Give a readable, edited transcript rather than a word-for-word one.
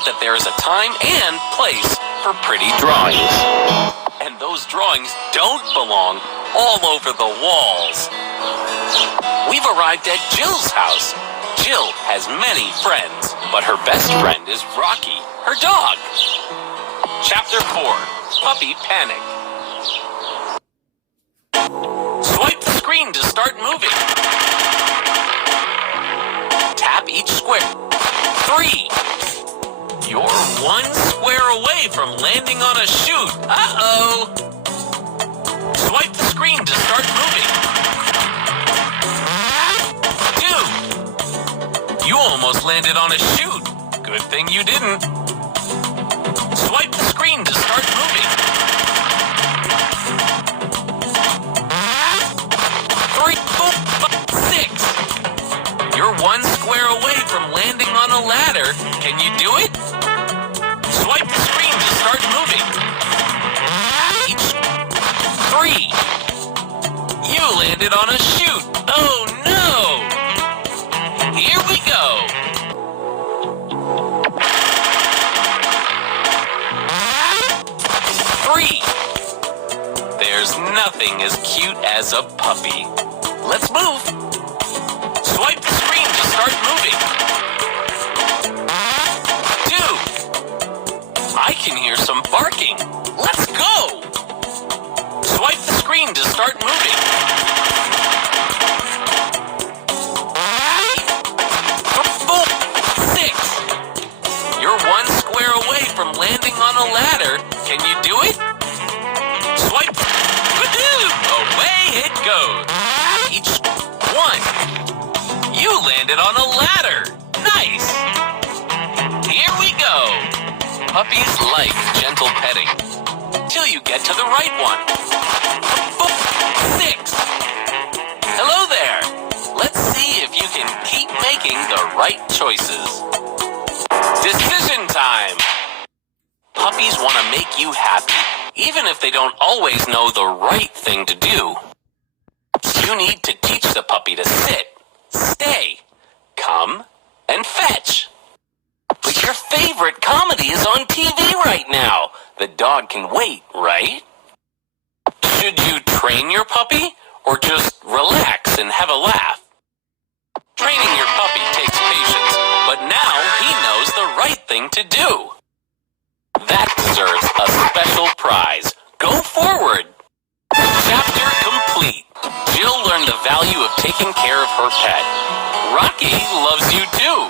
learned that there is a time and place for pretty drawings. And those drawings don't belong all over the walls. We've arrived at Jill's house. Jill has many friends, but her best friend is Rocky, her dog. Chapter 4, Puppy Panic. Swipe the screen to start moving. Tap each square. 3. You're 1 square away from landing on a chute. Uh-oh. Swipe the screen to start moving. 2. You almost landed on a chute. Good thing you didn't. Swipe the screen to start moving. 3, 4, 5, 6. You're 1 square away from landing on a ladder. Can you do it? Swipe the screen to start moving. 3. You landed on a chute. Oh no! Here we go. 3. There's nothing as cute as a puppy. Let's move. Swipe the screen to start moving. 2. I can hear some barking. Let's go. Swipe the screen to start moving. 4, 6. You're 1 square away from landing on a ladder. Can you do it? Swipe. Woohoo! Away it goes. Each 1. You landed on a ladder. Nice. Here we go. Puppies like gentle petting. Till you get to the right one. 6. Hello there. Let's see if you can keep making the right choices. Decision time. Puppies want to make you happy, even if they don't always know the right thing to do. You need to teach the puppy to sit, stay, come, and fetch. But your favorite comedy is on TV right now. The dog can wait, right? Should you train your puppy, or just relax and have a laugh? Training your puppy takes patience, but now he knows the right thing to do. That deserves a special prize. Go forward. Chapter complete. Jill learned the value of taking care of her pet. Rocky loves you too.